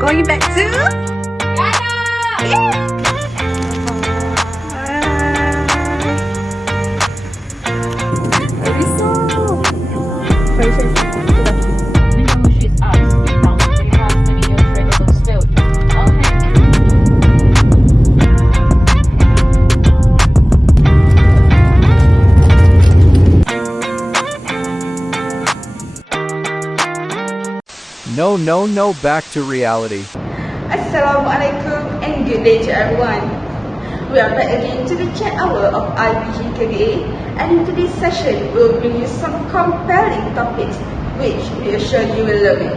going back to No, back to reality. Assalamualaikum and good day to everyone. We are back again to the chat hour of IPGKBA, and in today's session we'll bring you some compelling topics which we are sure you will love it.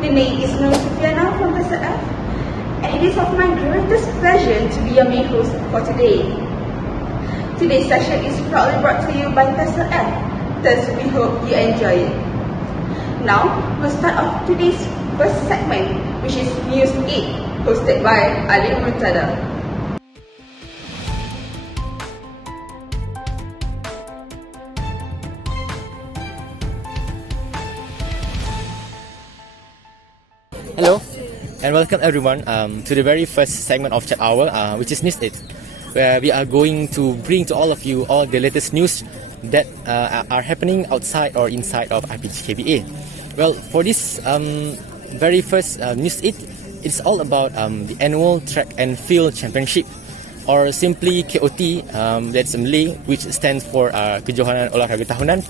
The name is Sufiana from TESL, and it is of my greatest pleasure to be your main host for today. Today's session is proudly brought to you by TESL, thus we hope you enjoy it. Now, we'll start off today's first segment, which is News 8, hosted by Ali Murtada. Hello, and welcome everyone to the very first segment of Chat Hour, which is News 8, where we are going to bring to all of you all the latest news that are happening outside or inside of IPGKBA. Well, for this very first News 8, it's all about the annual Track and Field Championship, or simply KOT, that's Malay, which stands for Kejohanan Olahraga Tahunan,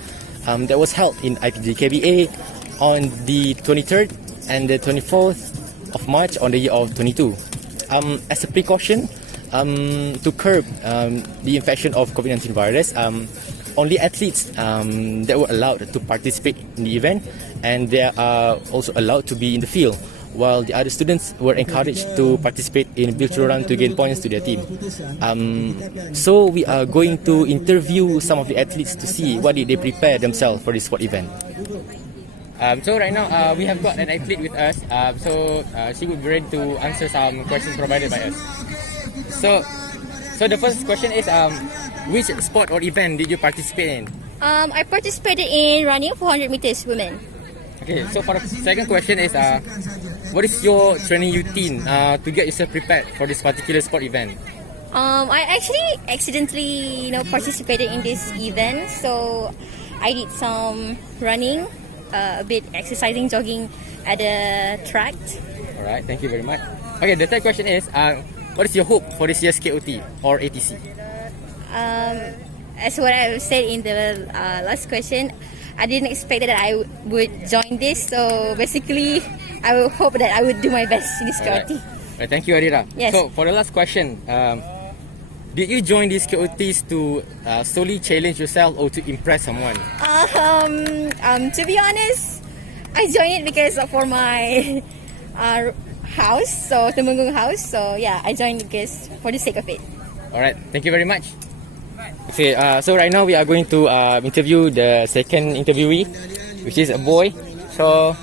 that was held in IPGKBA on the 23rd and the 24th of March on the year of 22. As a precaution to curb the infection of COVID-19 virus, only athletes that were allowed to participate in the event, and they are also allowed to be in the field, while the other students were encouraged to participate in virtual run to gain points to their team. So we are going to interview some of the athletes to see what did they prepare themselves for this sport event. So right now we have got an athlete with us, so she will be ready to answer some questions provided by us. So the first question is, which sport or event did you participate in? I participated in running 400 meters women. Okay, so for the second question is, what is your training routine to get yourself prepared for this particular sport event? I actually accidentally, participated in this event, so I did some running, a bit exercising, jogging at the track. Alright, thank you very much. Okay, the third question is, what is your hope for this year's KOT or ATC? As what I said in the last question, I didn't expect that I would join this, so basically I will hope that I would do my best in this KOT. Right, thank you, Adira. Yes. So for the last question, did you join these KOTs to solely challenge yourself or to impress someone? To be honest, I joined it because for my house, so Temenggung house. So yeah, I joined because for the sake of it. Alright, thank you very much. Okay, so right now we are going to interview the second interviewee, which is a boy. So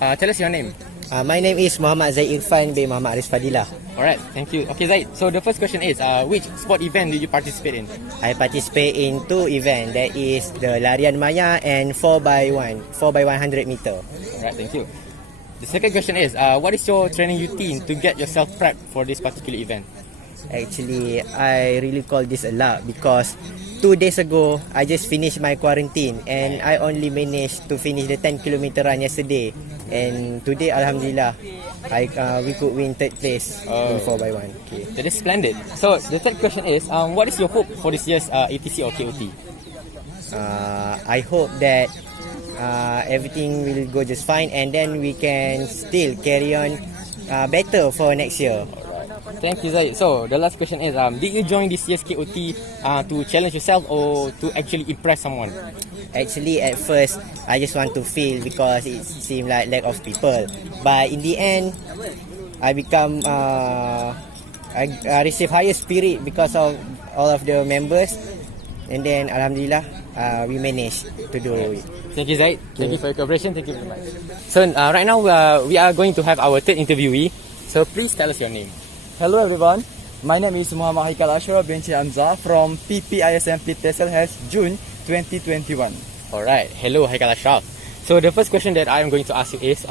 tell us your name. My name is Muhammad Zaid Irfan bin Muhammad Aris Fadilah. Alright, thank you. Okay, Zaid, so the first question is, which sport event did you participate in? I participate in two events. That is the larian maya and 4x1, 4x100 meter. Alright, thank you. The second question is, what is your training routine to get yourself prepped for this particular event? Actually, I really call this a luck because 2 days ago, I just finished my quarantine and I only managed to finish the 10-kilometer run yesterday. And today, Alhamdulillah, we could win third place in 4x1. Okay, that is splendid. So the third question is, what is your hope for this year's ATC or KOT? I hope that everything will go just fine and then we can still carry on better for next year. Thank you, Zaid. So the last question is, did you join this year's KOT to challenge yourself or to actually impress someone? Actually, at first, I just want to feel because it seemed like lack of people. But in the end, I become, I receive higher spirit because of all of the members. And then, Alhamdulillah, we managed to do it. Thank you, Zaid. Thank you for your cooperation. Thank you very much. So right now, we are going to have our third interviewee. So please tell us your name. Hello everyone, my name is Muhammad Haikal Ashraf bin Hamzah from PPISM TESL Health, June 2021. Alright, hello Haikal Ashraf. So the first question that I am going to ask you is,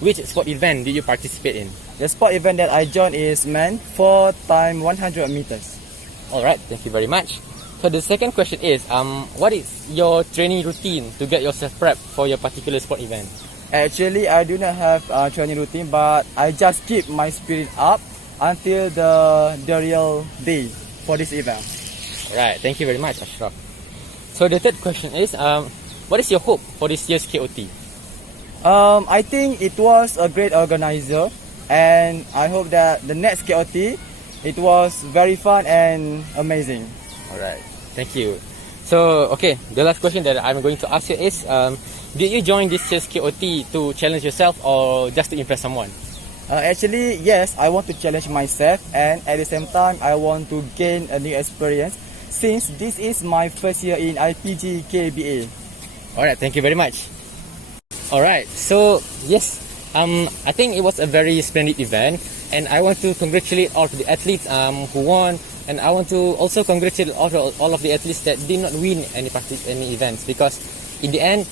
which sport event did you participate in? The sport event that I joined is men 4 times 100 meters. Alright, thank you very much. So the second question is, what is your training routine to get yourself prepped for your particular sport event? Actually, I do not have a training routine, but I just keep my spirit up until the real day for this event. Alright, thank you very much, Ashraf. So the third question is, what is your hope for this year's KOT? I think it was a great organizer, and I hope that the next KOT, it was very fun and amazing. Alright, thank you. So, okay, the last question that I'm going to ask you is, did you join this year's KOT to challenge yourself or just to impress someone? Actually, yes, I want to challenge myself, and at the same time, I want to gain a new experience since this is my first year in IPGKBA. Alright, thank you very much. Alright, so yes, I think it was a very splendid event, and I want to congratulate all of the athletes who won, and I want to also congratulate all of the athletes that did not win any events, because in the end,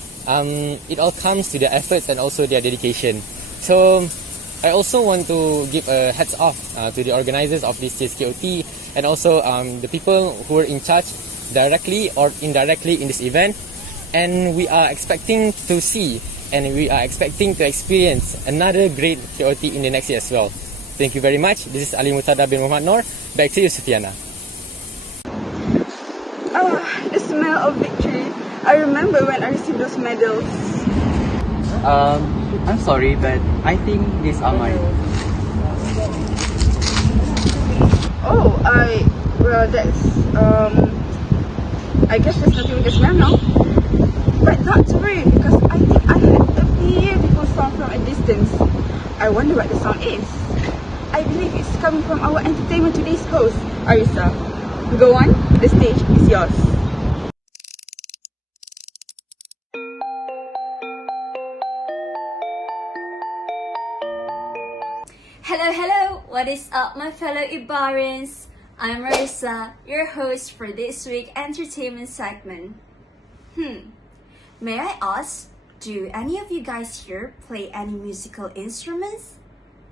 it all comes to their efforts and also their dedication. So I also want to give a hats off to the organizers of this year's KOT, and also the people who were in charge directly or indirectly in this event. And we are expecting to see, and we are expecting to experience another great KOT in the next year as well. Thank you very much. This is Ali Mutada bin Muhammad Noor. Back to you, Sufiana. The smell of victory. I remember when I received those medals. I'm sorry, but I think these are mine. That's I guess there's nothing we can smell now. But not to worry, because I think I heard a beautiful sound from a distance. I wonder what the sound is. I believe it's coming from our Entertainment Today's host, Arisa. Go on, the stage is yours. Hello, what is up my fellow Ibarans? I'm Marissa, your host for this week's entertainment segment. May I ask, do any of you guys here play any musical instruments?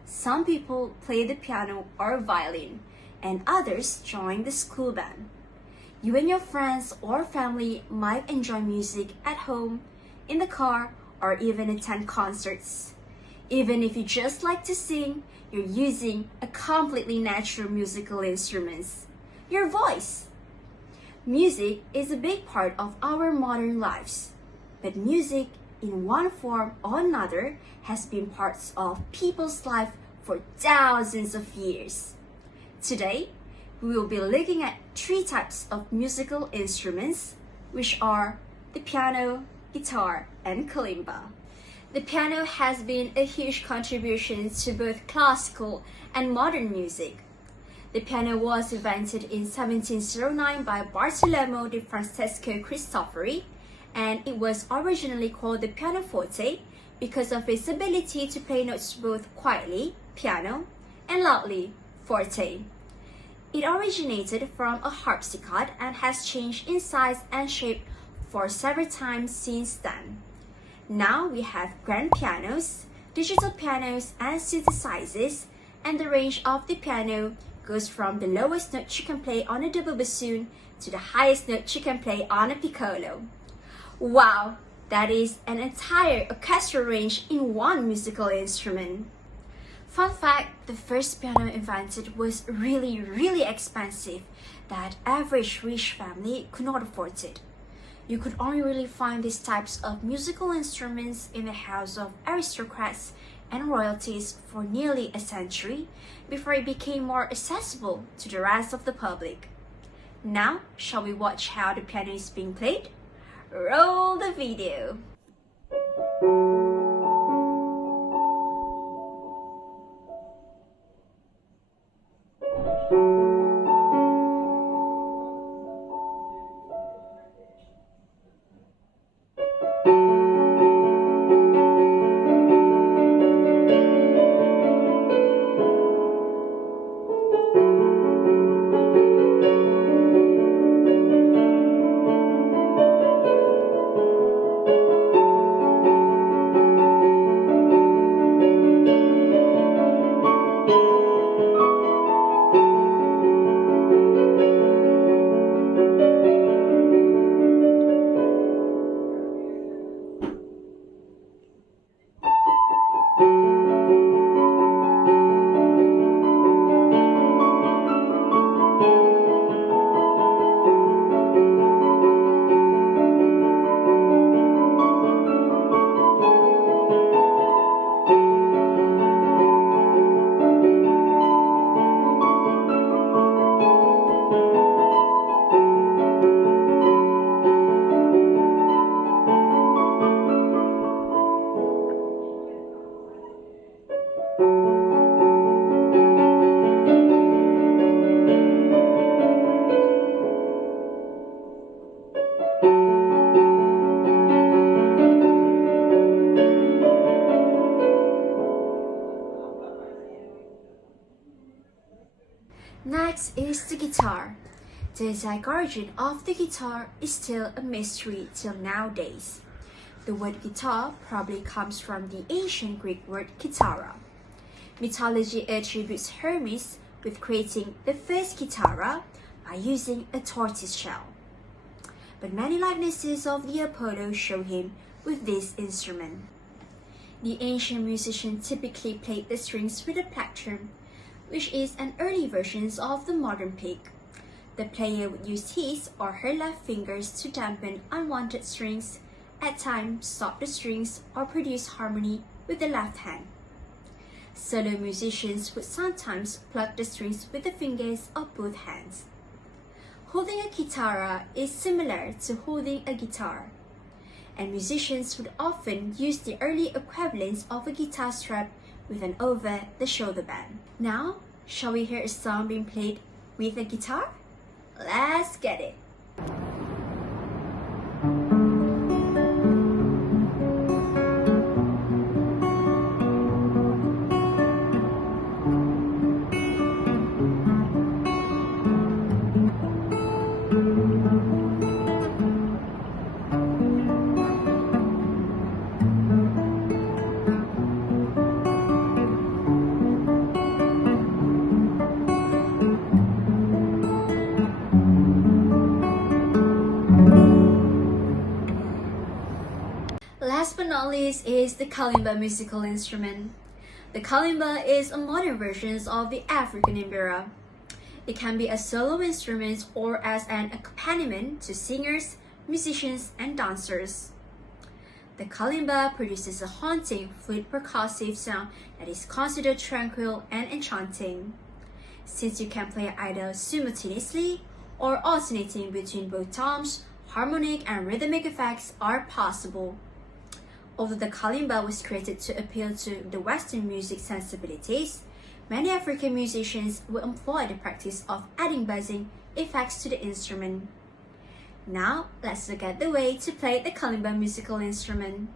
Some people play the piano or violin, and others join the school band. You and your friends or family might enjoy music at home, in the car, or even attend concerts. Even if you just like to sing, you're using a completely natural musical instrument, your voice. Music is a big part of our modern lives, but music in one form or another has been parts of people's life for thousands of years. Today, we will be looking at 3 types of musical instruments, which are the piano, guitar, and kalimba. The piano has been a huge contribution to both classical and modern music. The piano was invented in 1709 by Bartolomeo di Francesco Cristofori, and it was originally called the pianoforte because of its ability to play notes both quietly, piano, and loudly, forte. It originated from a harpsichord and has changed in size and shape for several times since then. Now we have grand pianos, digital pianos, and synthesizers, and the range of the piano goes from the lowest note you can play on a double bassoon to the highest note you can play on a piccolo. Wow, that is an entire orchestral range in one musical instrument. Fun fact, the first piano invented was really expensive that average rich family could not afford it. You could only really find these types of musical instruments in the house of aristocrats and royalties for nearly a century before it became more accessible to the rest of the public. Now, shall we watch how the piano is being played? Roll the video! is the guitar. The exact origin of the guitar is still a mystery till nowadays. The word guitar probably comes from the ancient Greek word kitara. Mythology attributes Hermes with creating the first kitara by using a tortoise shell. But many likenesses of the Apollo show him with this instrument. The ancient musician typically played the strings with a plectrum, which is an early version of the modern pick. The player would use his or her left fingers to dampen unwanted strings, at times stop the strings or produce harmony with the left hand. Solo musicians would sometimes pluck the strings with the fingers of both hands. Holding a kitara is similar to holding a guitar, and musicians would often use the early equivalents of a guitar strap with an over-the-shoulder band. Now, shall we hear a song being played with a guitar? Let's get it! Last but not least is the kalimba musical instrument. The kalimba is a modern version of the African mbira. It can be a solo instrument or as an accompaniment to singers, musicians, and dancers. The kalimba produces a haunting, fluid percussive sound that is considered tranquil and enchanting. Since you can play either simultaneously or alternating between both tones, harmonic and rhythmic effects are possible. Although the kalimba was created to appeal to the Western music sensibilities, many African musicians will employ the practice of adding buzzing effects to the instrument. Now, let's look at the way to play the kalimba musical instrument.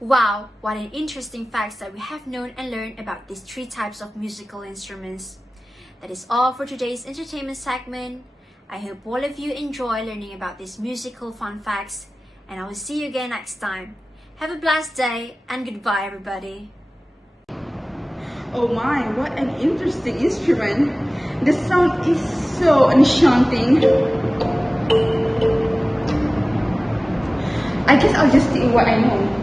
Wow, what an interesting facts that we have known and learned about these three types of musical instruments. That is all for today's entertainment segment. I hope all of you enjoy learning about these musical fun facts, and I will see you again next time. Have a blessed day and goodbye everybody. Oh my, what an interesting instrument. The sound is so enchanting. I guess I'll just stick with what I know.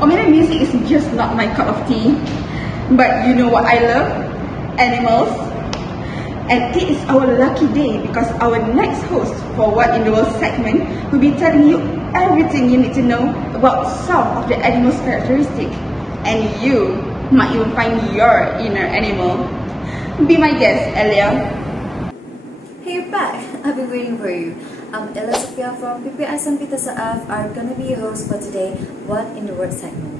Or maybe music is just not my cup of tea. But you know what I love? Animals. And it is our lucky day because our next host for What in the World segment will be telling you everything you need to know about some of the animals' characteristics. And you might even find your inner animal. Be my guest, Elia. Hey, you're back. I've been waiting for you. I'm Ella Sophia from INSAN are gonna be your host for today What in the World segment.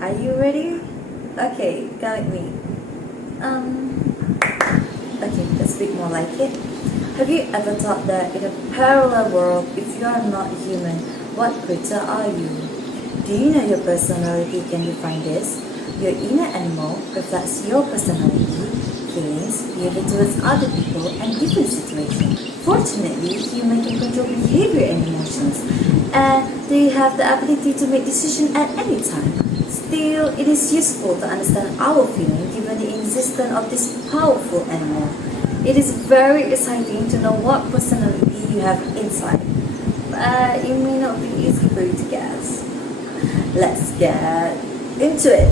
Are you ready? Okay, come with me. Okay, let's speak more like it. Have you ever thought that in a parallel world, if you are not human, what creature are you? Do you know your personality can define this? Your inner animal reflects your personality, feelings, behavior towards other people, and different situations. Fortunately, human can control behavior and emotions, and they have the ability to make decisions at any time. Still, it is useful to understand our feelings given the existence of this powerful animal. It is very exciting to know what personality you have inside, but it may not be easy for you to guess. Let's get into it.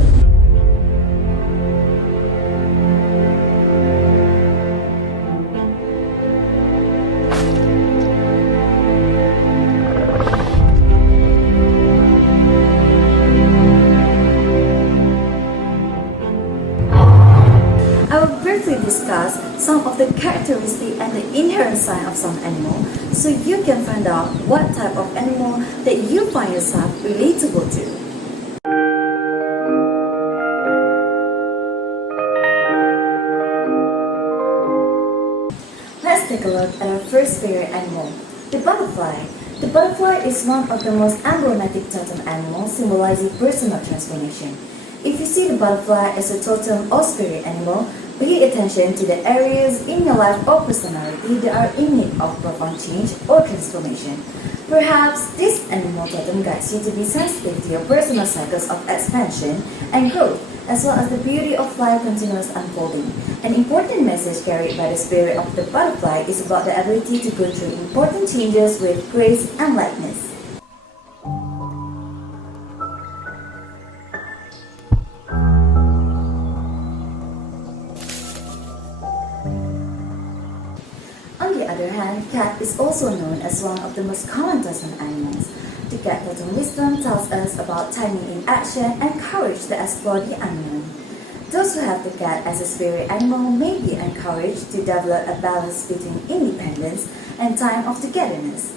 inherent sign of some animal so you can find out what type of animal that you find yourself relatable to. Let's take a look at our first spirit animal, the butterfly. The butterfly is one of the most emblematic totem animals symbolizing personal transformation. If you see the butterfly as a totem or spirit animal, pay attention to the areas in your life or personality that are in need of profound change or transformation. Perhaps this animal totem guides you to be sensitive to your personal cycles of expansion and growth, as well as the beauty of life continuous unfolding. An important message carried by the spirit of the butterfly is about the ability to go through important changes with grace and lightness. On the other hand, cat is also known as one of the most common totem animals. The cat totem wisdom tells us about timing in action and courage to explore the unknown. Those who have the cat as a spirit animal may be encouraged to develop a balance between independence and time of togetherness.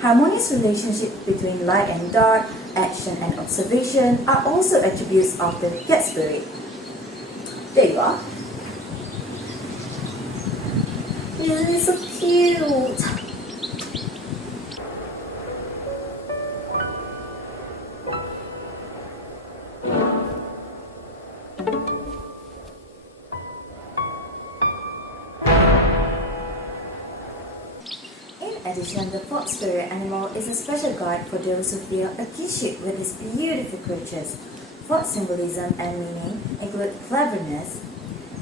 Harmonious relationship between light and dark, action and observation are also attributes of the cat spirit. There you are. Isn't it so cute? In addition, the fox spirit animal is a special guide for those who feel a kinship with these beautiful creatures. Fox symbolism and meaning include cleverness,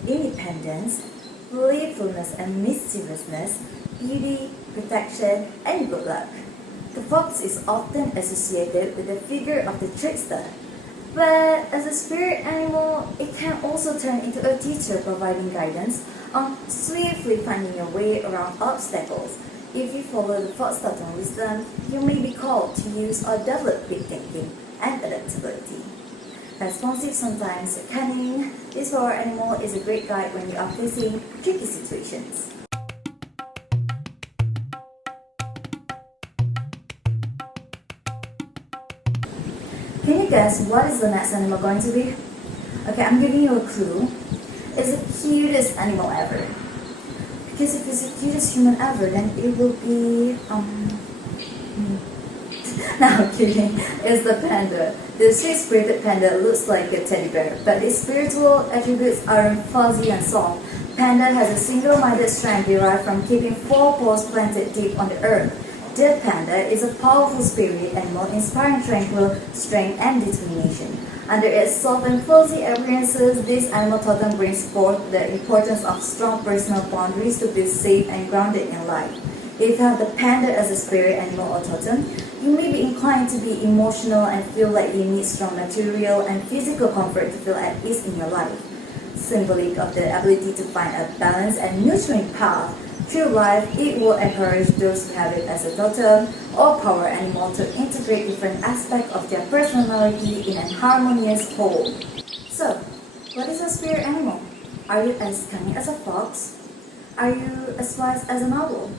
independence, playfulness and mischievousness, beauty, protection, and good luck. The fox is often associated with the figure of the trickster. But as a spirit animal, it can also turn into a teacher providing guidance on swiftly finding your way around obstacles. If you follow the fox totem wisdom, you may be called to use or develop quick thinking and adaptability. Responsive, sometimes cunning, this power animal is a great guide when you are facing tricky situations. Can you guess what is the next animal going to be? Okay, I'm giving you a clue. It's the cutest animal ever. Because if it's the cutest human ever, then it will be No, I'm kidding. It's the panda. The sweet-spirited panda looks like a teddy bear, but its spiritual attributes are fuzzy and soft. Panda has a single-minded strength derived from keeping 4 paws planted deep on the earth. The panda is a powerful spirit animal inspiring tranquil strength and determination. Under its soft and fuzzy appearances, this animal totem brings forth the importance of strong personal boundaries to be safe and grounded in life. If you have the panda as a spirit animal or totem, you may be inclined to be emotional and feel like you need strong material and physical comfort to feel at ease in your life. Symbolic of the ability to find a balanced and nurturing path through life, it will encourage those who have it as a totem or power animal to integrate different aspects of their personality in a harmonious whole. So, what is a spirit animal? Are you as cunning as a fox? Are you as wise as an owl?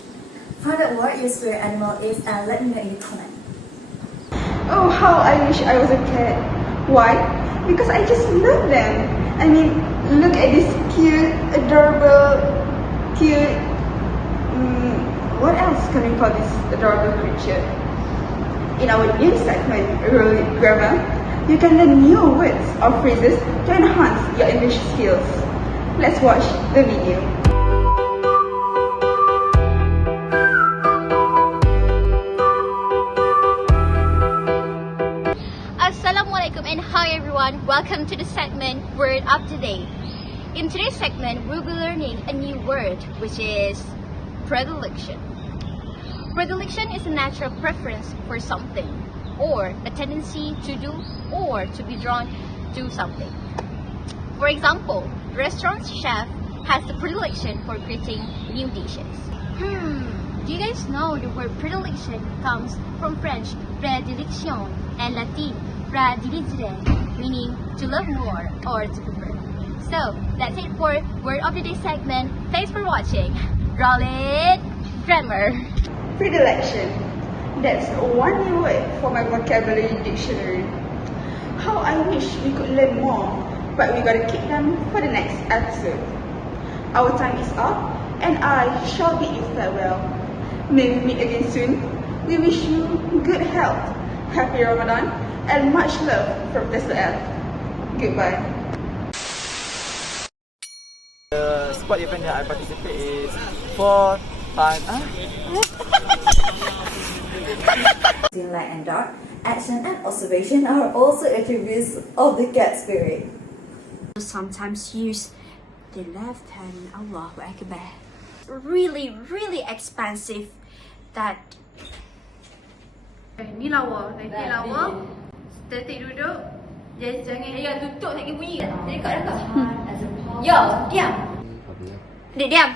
Find out what your spirit animal is and let me know in the comment. Oh, how I wish I was a cat. Why? Because I just love them. I mean, look at this cute, adorable, what else can we call this adorable creature? In our new segment, Early Grammar, you can learn new words or phrases to enhance your English skills. Let's watch the video. Assalamualaikum and hi everyone, welcome to the segment Word of the Day. In today's segment, we'll be learning a new word, which is predilection. Predilection is a natural preference for something, or a tendency to do or to be drawn to something. For example, the restaurant's chef has the predilection for creating new dishes. Do you guys know the word predilection comes from French prédilection and Latin prediligere, meaning to love more or to prefer. So, that's it for Word of the Day segment. Thanks for watching. Roll it. Grammar. Predilection. That's one new word for my vocabulary dictionary. How I wish we could learn more, but we gotta keep them for the next episode. Our time is up, and I shall bid you farewell. May we meet again soon. We wish you good health, happy Ramadan, and much love from TESL. Goodbye. The sport event that I participate is 4 times. In light and dark, action and observation are also attributes of the cat spirit. Sometimes use the left hand. Allahu Akbar. Really, really expensive. That Ni lawa, nanti lawa. Statik duduk. Jangan tutup tak bunyi. Jadi kat dah. Yo, diam. Adik diam.